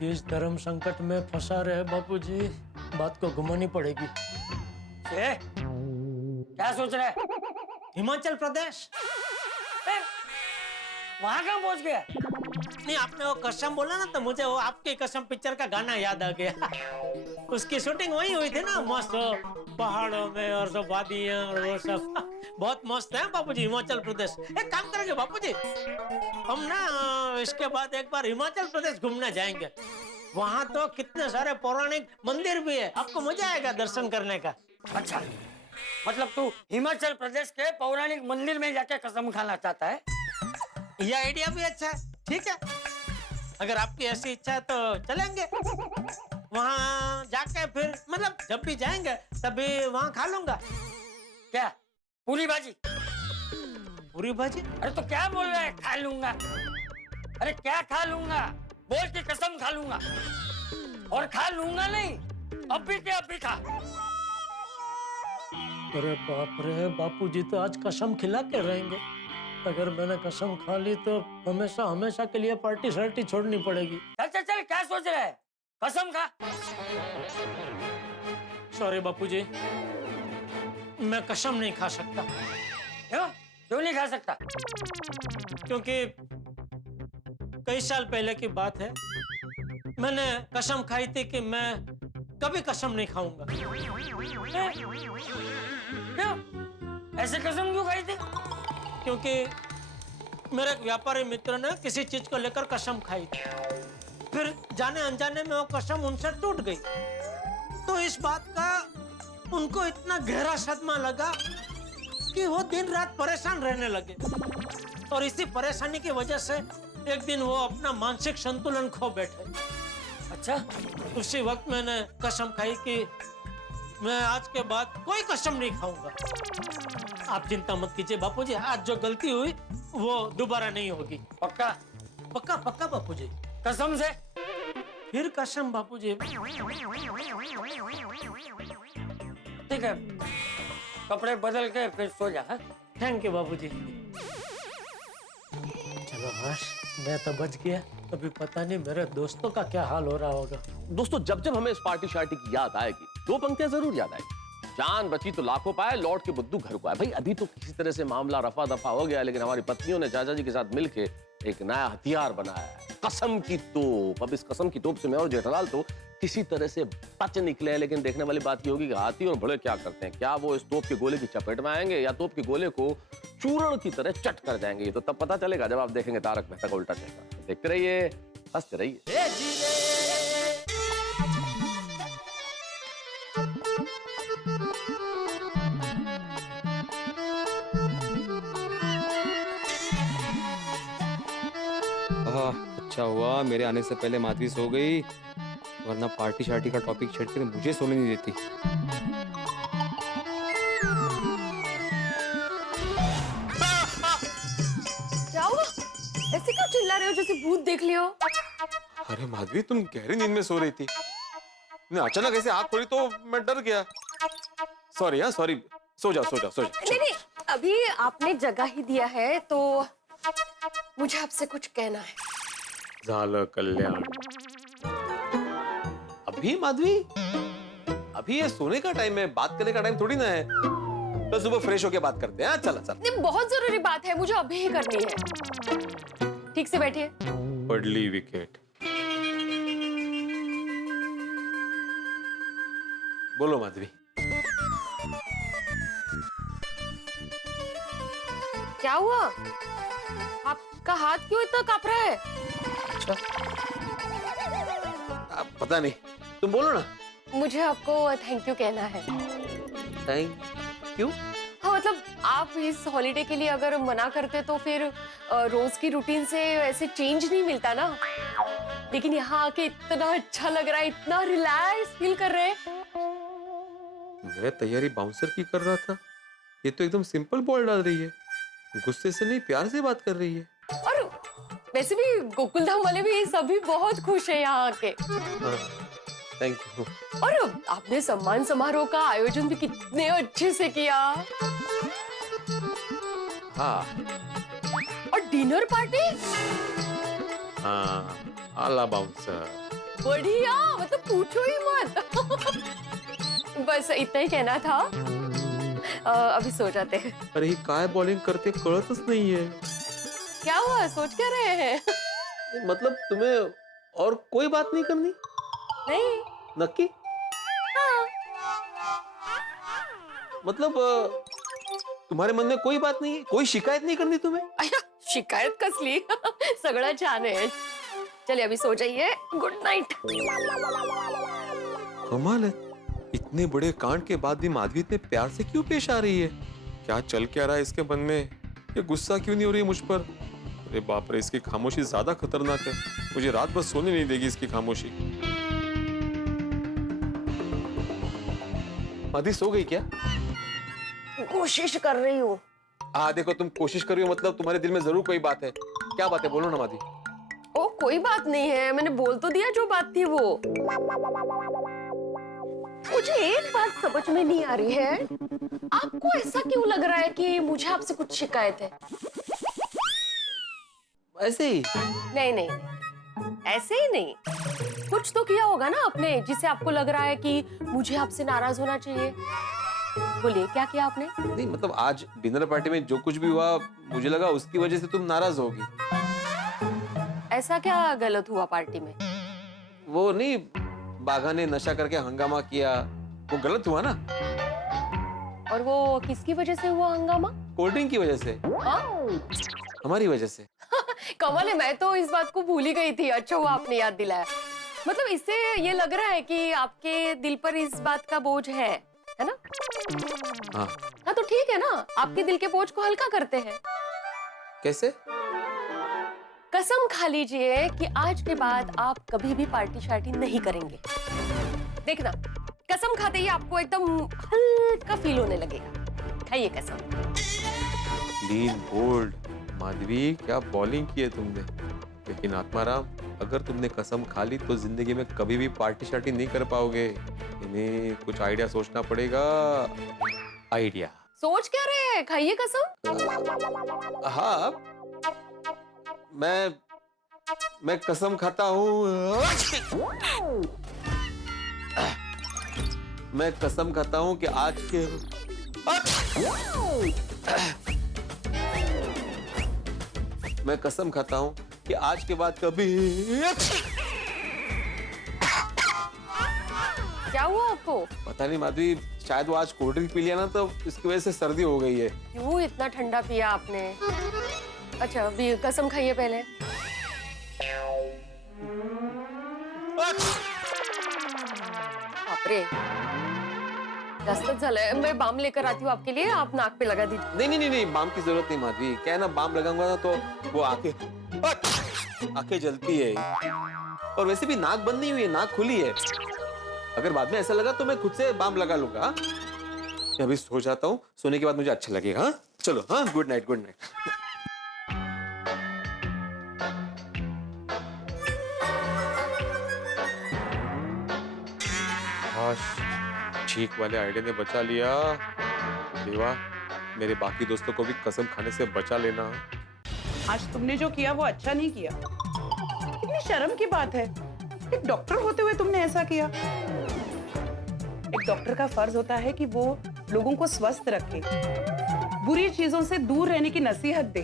देश धर्म संकट में फंसा रहे बापूजी, बात को घुमानी पड़ेगी। क्या सोच रहा है? हिमाचल प्रदेश। वहां कहाँ पहुंच गया? नहीं, आपने वो कसम बोला ना तो मुझे वो आपकी कसम पिक्चर का गाना याद आ गया। उसकी शूटिंग वही हुई थी ना, मस्त पहाड़ों में और सब वादियां और वो सब बहुत मस्त है बापूजी हिमाचल प्रदेश। एक काम करेंगे बापूजी, हम ना इसके बाद एक बार हिमाचल प्रदेश घूमने जाएंगे। वहाँ तो कितने सारे पौराणिक मंदिर भी है, आपको मजा आएगा दर्शन करने का। अच्छा, मतलब तू हिमाचल प्रदेश के पौराणिक मंदिर में जाके कसम खाना चाहता है? यह आइडिया भी अच्छा है, ठीक है। अगर आपकी ऐसी इच्छा है तो चलेंगे वहाँ जाके, फिर मतलब जब भी जाएंगे तभी वहाँ खा लूंगा। क्या पूरी भाजी? पूरी भाजी? अरे तो क्या बोल रहा है खा लूंगा? अरे क्या खा लूंगा? बोल के कसम खा लूंगा। और खा लूंगा नहीं, अभी के अभी खा। अरे बाप रे, बापूजी तो आज कसम खिला के रहेंगे। अगर मैंने कसम खा ली तो हमेशा हमेशा के लिए पार्टी शार्टी छोड़नी पड़ेगी। चल चल चल, क्या सोच रहा है? कसम खा। सॉरी बापूजी, मैं कसम नहीं खा सकता। क्यों नहीं खा सकता? क्योंकि कई साल पहले की बात है, मैंने कसम खाई थी कि मैं कभी कसम नहीं खाऊंगा। क्यों? ऐसे कसम क्यों खाई थी? क्योंकि मेरे एक व्यापारी मित्र ने किसी चीज को लेकर कसम खाई थी, फिर जाने अनजाने में वो कसम उनसे टूट गई। तो इस बात का उनको इतना गहरा सदमा लगा कि वो दिन रात परेशान रहने लगे। और इसी परेशानी की वजह से एक दिन वो अपना मानसिक संतुलन खो बैठे। अच्छा, उसी वक्त मैंने कसम खाई कि मैं आज के बाद कोई कसम नहीं खाऊंगा। आप चिंता मत कीजिए बापूजी, आज जो गलती हुई वो दोबारा नहीं होगी। पक्का? पक्का पक्का बापूजी, कसम से? फिर कसम बापूजी। ठीक है, कपड़े बदल के फिर सो जा। थैंक यू बापूजी। चलो हर्ष, मैं तो बच गया। अभी पता नहीं मेरे दोस्तों का क्या हाल हो रहा होगा। दोस्तों, जब जब हमें इस पार्टी शार्टी की याद आएगी, दो पंक्तियां जरूर याद आएगी। जान बची तो लाखों पाए, लौट के बुद्धू घर को आए। भाई अभी तो किसी तरह से मामला रफा दफा हो गया, लेकिन हमारी पत्नियों ने चाचा जी के साथ मिलके एक नया हथियार बनाया है, कसम की तोप। अब इस कसम की तोप से मैं और जेठालाल तो किसी तरह से बच निकले। लेकिन देखने वाली बात ये होगी कि हाथी और घोड़े क्या करते हैं। क्या वो इस तोप के गोले की चपेट में आएंगे या तोप के गोले को चूर्ण की तरह चट कर जाएंगे? ये तो तब पता चलेगा जब आप देखेंगे तारक मेहता का उल्टा चश्मा। देखते रहिए, हंसते रहिए। अच्छा हुआ मेरे आने से पहले माधवी सो गई, वरना पार्टी शार्टी का टॉपिक छेड़ती तो मुझे सोने नहीं देती। क्या हुआ? ऐसे क्यों चिल्ला रहे हो जैसे भूत देख लियो? अरे माधवी, तुम गहरी नींद में सो रही थी, अचानक ऐसे आँख खोली तो मैं डर गया। सॉरी। हाँ सॉरी, सो जाओ सो जाओ सो जाओ। नहीं, अभी आपने जगह ही दिया है तो मुझे आपसे कुछ कहना है। झालं कल्याण। अभी माधवी, अभी ये सोने का टाइम है, बात करने का टाइम थोड़ी ना है। तो सुबह फ्रेश होके बात करते हैं। चल चल। नहीं, बहुत जरूरी बात है, मुझे अभी ही करनी है। ठीक से बैठिए। पडली विकेट। बोलो माधवी। क्या हुआ? आपका हाथ क्यों इतना कांप रहा है? अच्छा, पता नहीं, तुम बोलो ना। मुझे आपको थैंक यू कहना है। Thank you? हाँ, मतलब आप इस हॉलीडे के लिए अगर मना करते तो फिर रोज की रूटीन से ऐसे चेंज नहीं मिलता ना। लेकिन यहाँ आके इतना अच्छा लग रहा है, इतना रिलैक्स फील कर रहे हैं। मैं तैयारी बाउंसर की कर रहा था, ये तो एकदम सिंपल बॉल डाल रही है, गुस्से से नहीं प्यार से बात कर रही है। और वैसे भी गोकुलधाम वाले भी सभी बहुत खुश है यहाँ आके। Thank you. और आपने सम्मान समारोह का आयोजन भी कितने अच्छे से किया। हाँ। और डिनर पार्टी? हाँ, आला बाउंसर। बढ़िया, मतलब पूछो ही मत। बस इतना ही कहना था। अभी सो जाते हैं। अरे ही काय बॉलिंग करते कळतच नाहीये। क्या हुआ, सोच क्या रहे हैं? मतलब तुम्हें और कोई बात नहीं करनी? नहीं। नक्की? हाँ। मतलब तुम्हारे मन में कोई बात नहीं है, कोई शिकायत नहीं करनी तुम्हें? अय्या, शिकायत कसली? सगळं छान आहे। चलिए अभी सो जाइए, गुड नाइट। कमाल है, इतने बड़े कांड के बाद भी माधवी इतने प्यार से क्यों पेश आ रही है? क्या चल क्या रहा है इसके मन में? ये गुस्सा क्यों नहीं हो रही है मुझ पर? अरे बाप रे, इसकी खामोशी ज्यादा खतरनाक है। मुझे रात भर सोने नहीं देगी इसकी खामोशी। माधवी सो गई क्या? कोशिश कर रही हूँ। हाँ देखो, तुम कोशिश कर रही हो मतलब तुम्हारे दिल में जरूर कोई बात है। क्या बात है, बोलो ना माधवी। ओ कोई बात नहीं है, मैंने बोल तो दिया जो बात थी वो। मुझे एक बात समझ में नहीं आ रही है, आपको ऐसा क्यों लग रहा है कि मुझे आपसे कुछ शिकायत है? ऐसे ही? नहीं नहीं, ऐसे ही नहीं। कुछ तो किया होगा ना आपने जिससे आपको लग रहा है कि मुझे आपसे नाराज होना चाहिए। बोलिए, क्या किया आपने? नहीं मतलब आज डिनर पार्टी में जो कुछ भी हुआ, मुझे लगा उसकी वजह से तुम नाराज होगी। ऐसा क्या गलत हुआ पार्टी में? वो नहीं, बाघा ने नशा करके हंगामा किया, वो गलत हुआ ना? और वो किसकी वजह से हुआ हंगामा? कोल्ड ड्रिंक की वजह से। हमारी वजह से। कमाल है, मैं तो इस बात को भूल ही गई थी। अच्छा हुआ आपने याद दिलाया। मतलब इससे ये लग रहा है कि आपके दिल पर इस बात का बोझ है ना? हाँ। हाँ तो ठीक है ना, आपके दिल के बोझ को हल्का करते हैं। कैसे? कसम खा लीजिए कि आज के बाद आप कभी भी पार्टी शार्टी नहीं करेंगे। देखना, कसम खाते ही आपको एकदम हल्का फील होने लगेगा। खाइए कसम। क्लीन बोल्ड माधवी, क्या बॉलिंग की है तुमने। लेकिन आत्माराम, अगर तुमने कसम खा ली तो जिंदगी में कभी भी पार्टी शार्टी नहीं कर पाओगे। इन्हें कुछ आइडिया सोचना पड़ेगा। आइडिया? सोच क्या रहे हैं? खाइए कसम। हाँ, मैं कसम खाता हूँ। मैं कसम खाता हूँ कि आज के मैं कसम खाता हूँ कि आज के बाद कभी। क्या हुआ आपको? पता नहीं माधवी, शायद वो आज कोल्ड ड्रिंक पी लिया ना, तो इसकी वजह से सर्दी हो गई है। क्यों इतना ठंडा पिया आपने? अच्छा अभी कसम खाइए पहले। बापरे, जास्तच झालंय। मैं बाम लेकर आती हूँ आपके लिए, आप नाक पे लगा दीजिए। नहीं नहीं नहीं नहीं, बाम की जरूरत नहीं माधवी। क्या है ना, बाम लगाऊंगा ना तो वो आंखें जलती है। और वैसे भी नाक बंद नहीं हुई है, नाक खुली है। अगर बाद में ऐसा लगा तो मैं खुद से बाम लगा लूंगा। मैं अभी सो जाता हूँ, सोने के बाद मुझे अच्छा लगेगा। हाँ चलो, हाँ गुड नाइट, गुड नाइट। चीख वाले आइडिया ने बचा लिया। देवा, मेरे बाकी दोस्तों को भी कसम खाने से बचा लेना। आज तुमने जो किया वो अच्छा नहीं किया। कितनी शर्म की बात है, एक डॉक्टर होते हुए तुमने ऐसा किया। एक डॉक्टर का फर्ज होता है कि वो लोगों को स्वस्थ रखे, बुरी चीजों से दूर रहने की नसीहत दे।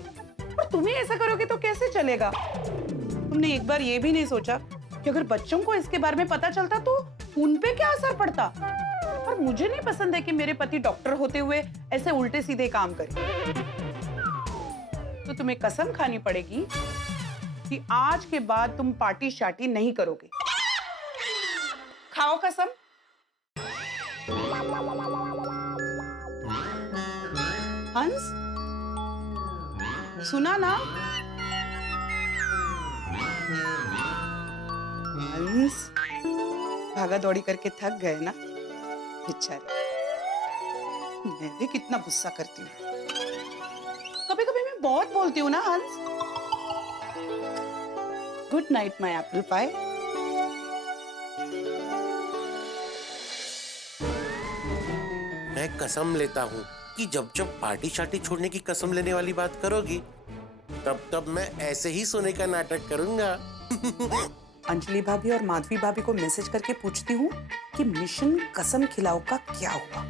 और तुम्हें ऐसा करोगे तो कैसे चलेगा? तुमने एक बार ये भी नहीं सोचा कि अगर बच्चों को इसके बारे में पता चलता तो उन पे क्या असर पड़ता। और मुझे नहीं पसंद है कि मेरे पति डॉक्टर होते हुए ऐसे उल्टे सीधे काम करें। तो तुम्हें कसम खानी पड़ेगी कि आज के बाद तुम पार्टी शार्टी नहीं करोगे। खाओ कसम। हंस, सुना ना? हंस, भागा दौड़ी करके थक गए ना बेचारे। मैं भी कितना गुस्सा करती हूँ। कभी कभी मैं बहुत बोलती हूँ ना हंस। Good night my apple pie. मैं कसम लेता हूँ कि जब जब पार्टी शार्टी छोड़ने की कसम लेने वाली बात करोगी, तब तब मैं ऐसे ही सोने का नाटक करूंगा। अंजलि भाभी और माधवी भाभी को मैसेज करके पूछती हूँ कि मिशन कसम खिलाओ का क्या हुआ।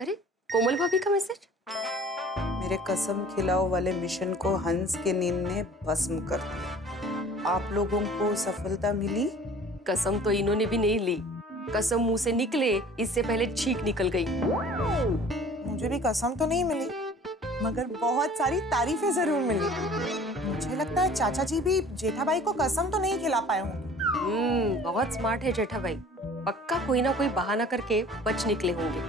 अरे कोमल भाभी का मैसेज। मेरे कसम खिलाओ वाले मिशन को हंस के नींद ने भस्म कर दिया। आप लोगों को सफलता मिली? कसम तो इन्होंने भी नहीं ली। कसम मुंह से निकले इससे पहले छींक निकल गई। मुझे भी कसम तो नहीं मिली, मगर बहुत सारी तारीफें जरूर मिली। मुझे लगता है चाचा जी भी जेठाबाई को कसम तो नहीं खिला पाए होंगे। बहुत स्मार्ट है जेठा भाई। पक्का कोई ना कोई बहाना करके बच निकले होंगे।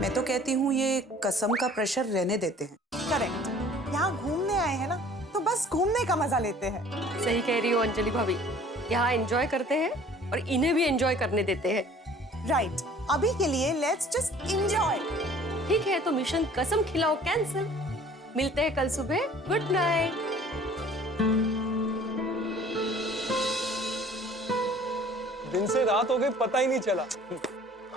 मैं तो कहती हूँ ये कसम का प्रेशर रहने देते हैं। करेक्ट। यहाँ घूमने आए हैं ना, तो बस घूमने का मजा लेते हैं। सही कह रही हो अंजलि भाभी। यहाँ एंजॉय करते हैं और इन्हें भी एंजॉय करने देते हैं। राइट। अभी के लिए लेट्स जस्ट एंजॉय। ठीक है, तो मिशन कसम खिलाओ कैंसिल। मिलते हैं कल सुबह। Good night. दिन से रात हो गई पता ही नहीं चला।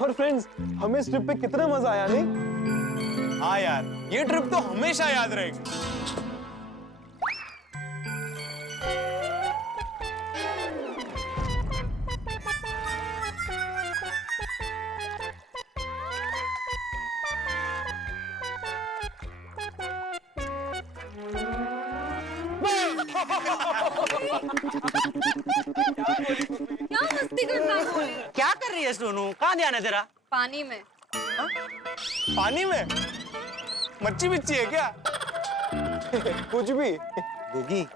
और फ्रेंड्स, हमें इस ट्रिप पे कितना मजा आया नहीं? हाँ यार, ये ट्रिप तो हमेशा याद रहेगी। क्या मस्ती करता है? क्या कर रही है सोनू? कहाँ ध्यान है तेरा? पानी में। पानी में मच्छी बिच्छी है क्या? कुछ भी। गोगी,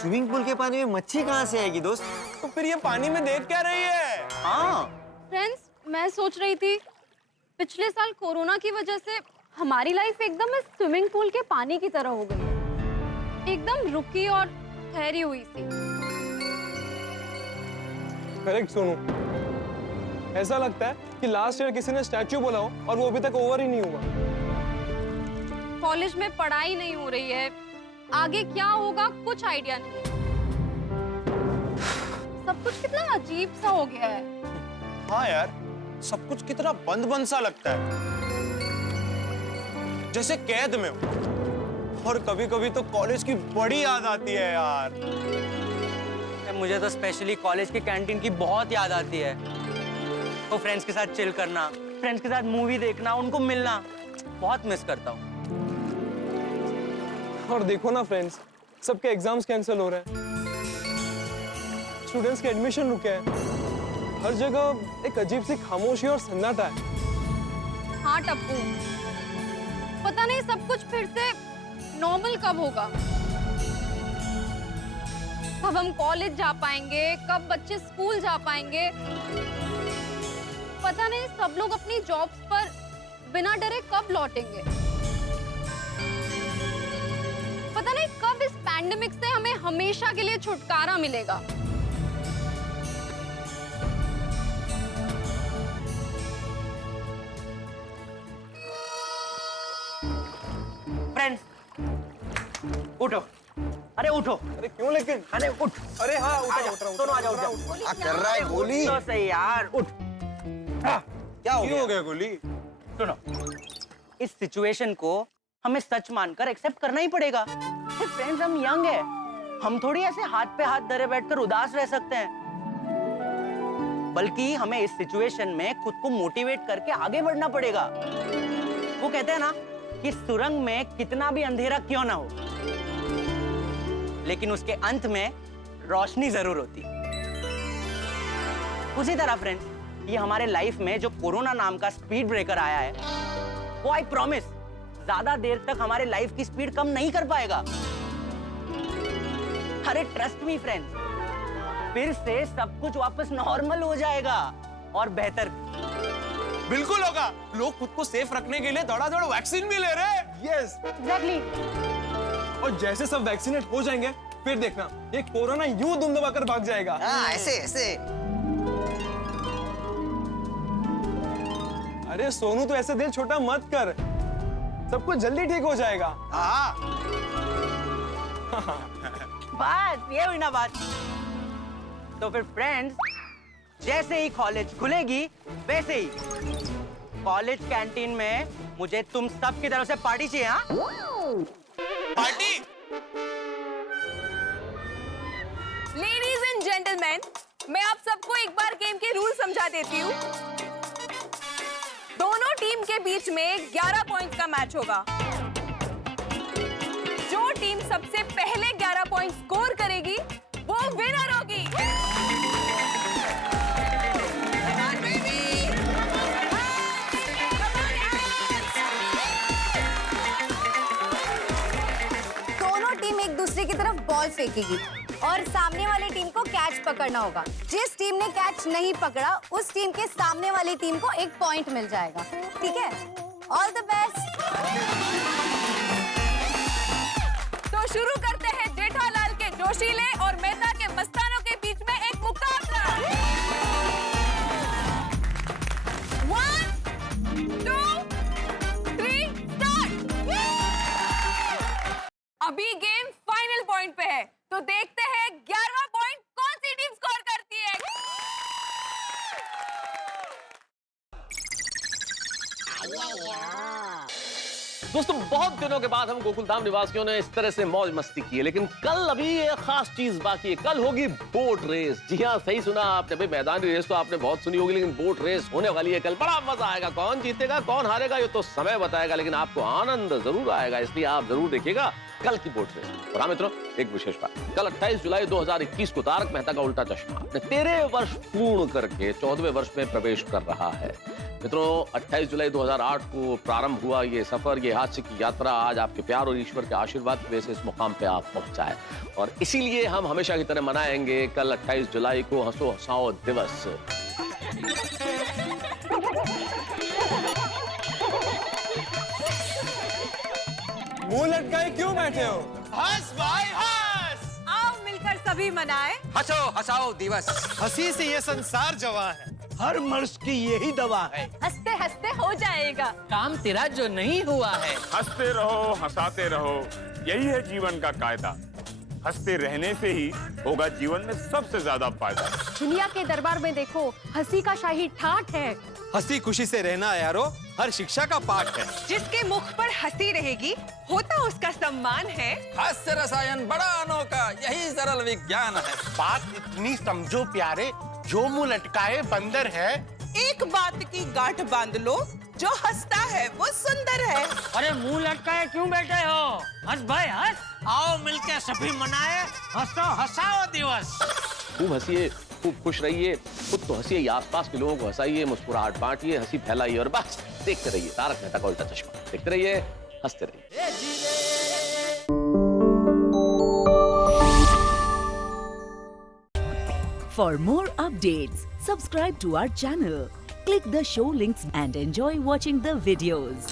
स्विमिंग पूल के पानी में मच्छी कहाँ से आएगी दोस्त? तो फिर ये पानी में देख क्या रही है? हाँ फ्रेंड्स, मैं सोच रही थी पिछले साल कोरोना की वजह से हमारी लाइफ एकदम इस स्विमिंग पूल के पानी की तरह हो गई है। एकदम रुकी और ठहरी हुई सी। करेक्ट सोनू। ऐसा लगता है कि लास्ट ईयर किसी ने स्टैच्यू बोला हो और वो अभी तक ओवर ही नहीं हुआ। कॉलेज में पढ़ाई नहीं हो रही है, आगे क्या होगा कुछ आइडिया नहीं। सब कुछ कितना अजीब सा हो गया है। हाँ यार, सब कुछ कितना बंद बंद सा लगता है, जैसे कैद में हो। और कभी कभी तो कॉलेज की बड़ी याद आती है यार। मुझे तो स्पेशली कॉलेज की कैंटीन की बहुत याद आती है। तो फ्रेंड्स के साथ चिल करना, फ्रेंड्स के साथ मूवी देखना, उनको मिलना, बहुत मिस करता हूँ। और देखो ना फ्रेंड्स, सबके एग्जाम्स कैंसिल हो रहे हैं, स्टूडेंट्स के एडमिशन रुके हैं, हर जगह एक अजीब सी खामोशी और सन्नाटा है। हाँ टप्पू, पता नहीं सब कुछ फिर से नॉर्मल कब होगा। कब हम कॉलेज जा पाएंगे, कब बच्चे स्कूल जा पाएंगे। पता नहीं सब लोग अपनी जॉब्स पर बिना डरे कब लौटेंगे। पता नहीं कब इस पैंडेमिक से हमें हमेशा के लिए छुटकारा मिलेगा। फ्रेंड्स, उठो। अरे उठो। अरे क्यों लेकिन? अरे उठ। अरे हाँ, उठ दोनों आ जाओ। क्या कर रहा है गोली? तो सही यार, उठ। क्या हो गया गोली? सुनो, इस सिचुएशन को हमें सच मानकर एक्सेप्ट करना ही पड़ेगा। फ्रेंड्स, हम यंग है, हम थोड़ी ऐसे हाथ पे हाथ धरे बैठकर उदास रह सकते हैं। बल्कि हमें इस सिचुएशन में खुद को मोटिवेट करके आगे बढ़ना पड़ेगा। वो कहते हैं ना कि सुरंग में कितना भी अंधेरा क्यों ना हो, लेकिन उसके अंत में रोशनी जरूर होती है। उसी तरह फ्रेंड्स, ये हमारे लाइफ में जो कोरोना नाम का स्पीड ब्रेकर आया है, वो आई प्रॉमिस ज्यादा देर तक हमारे लाइफ की स्पीड कम नहीं कर पाएगा। अरे ट्रस्ट मी फ्रेंड्स, फिर से सब कुछ वापस नॉर्मल हो जाएगा और बेहतर। बिल्कुल होगा। लोग खुद को सेफ रखने के लिए दौड़ा वैक्सीन भी ले रहे हैं। Yes exactly. और जैसे सब वैक्सीनेट हो जाएंगे, फिर देखना ये कोरोना यूं दुम दबाकर भाग जाएगा। ऐसे ऐसे। अरे सोनू, तो ऐसे दिल छोटा मत कर, सब कुछ जल्दी ठीक हो जाएगा। हाँ। बस ये हुई ना बात। तो फिर फ्रेंड्स, जैसे ही कॉलेज खुलेगी वैसे ही कॉलेज कैंटीन में मुझे तुम सब की तरफ से पार्टी चाहिए। हाँ, पार्टी? जेंटलमैन, मैं आप सबको एक बार गेम के रूल समझा देती हूँ। दोनों टीम के बीच में 11 पॉइंट का मैच होगा। जो टीम सबसे पहले 11 पॉइंट स्कोर करेगी वो विनर होगी। दोनों टीम एक दूसरे की तरफ बॉल फेंकेगी और सामने वाली टीम को कैच पकड़ना होगा। जिस टीम ने कैच नहीं पकड़ा उस टीम के सामने वाली टीम को एक पॉइंट मिल जाएगा। ठीक है, ऑल द बेस्ट। तो शुरू करते हैं जेठालाल के जोशीले और मेहता के मस्तानों के बीच में एक मुकाबला। 1, 2, 3, स्टार्ट। अभी गेम फाइनल पॉइंट पे है, तो देखते हैं 11वां पॉइंट कौन सी टीम स्कोर करती है। दोस्तों, बहुत दिनों के बाद हम गोकुलधाम निवासियों ने इस तरह से मौज मस्ती की है, लेकिन कल अभी एक खास चीज बाकी है। कल होगी बोट रेस। जी हाँ, सही सुना आपने। भाई मैदानी रेस तो आपने बहुत सुनी होगी, लेकिन बोट रेस होने वाली है कल। बड़ा मजा आएगा। कौन जीतेगा कौन हारेगा ये तो समय बताएगा, लेकिन आपको आनंद जरूर आएगा, इसलिए आप जरूर देखिएगा कल की बोट रेस। और हाँ मित्रों, एक विशेष बात, कल 28 जुलाई 2021 को तारक मेहता का उल्टा चश्मा अपने 13 वर्ष पूर्ण करके 14वें वर्ष में प्रवेश कर रहा है। मित्रों, 28 जुलाई 2008 को प्रारंभ हुआ ये सफर, ये हास्य की यात्रा आज आपके प्यार और ईश्वर के आशीर्वाद की वजह से इस मुकाम पे आप पहुंचा है, और इसीलिए हम हमेशा की तरह मनाएंगे कल 28 जुलाई को हंसो हंसाओ दिवस। मुंह लटकाए क्यों बैठे हो? हंस भाई हंस। आओ मिलकर सभी मनाएं हंसो हंसाओ दिवस। हंसी से ये संसार जवा है, हर मर्ज की यही दवा है। हंसते हंसते हो जाएगा काम तेरा जो नहीं हुआ है। हंसते रहो हंसाते रहो, यही है जीवन का कायदा। हंसते रहने से ही होगा जीवन में सबसे ज्यादा फायदा। दुनिया के दरबार में देखो, हंसी का शाही ठाठ है। हंसी खुशी से रहना यारो हर शिक्षा का पाठ है। जिसके मुख पर हंसी रहेगी होता उसका सम्मान है। हास्य रसायन बड़ा अनोखा, यही सरल विज्ञान है। बात इतनी समझो प्यारे, जो मुंह लटकाए बंदर है। एक बात की गांठ बांध लो, जो हंसता है वो सुंदर है। अरे मुंह लटकाए क्यों बैठे हो? हंस भाई हंस। आओ मिलकर सभी मनाए हंसो हंसाओ दिवस। खूब हंसिए, खूब खुश रहिए, खुद तो हंसिए, आसपास के लोगों को हंसाइए, मुस्कुराहट बांटिए, हंसी फैलाइए, और बस देखते रहिए तारक मेहता का उल्टा चश्मा। देखते रहिए, हंसते रहिए। For more updates, subscribe to our channel, click the show links and enjoy watching the videos.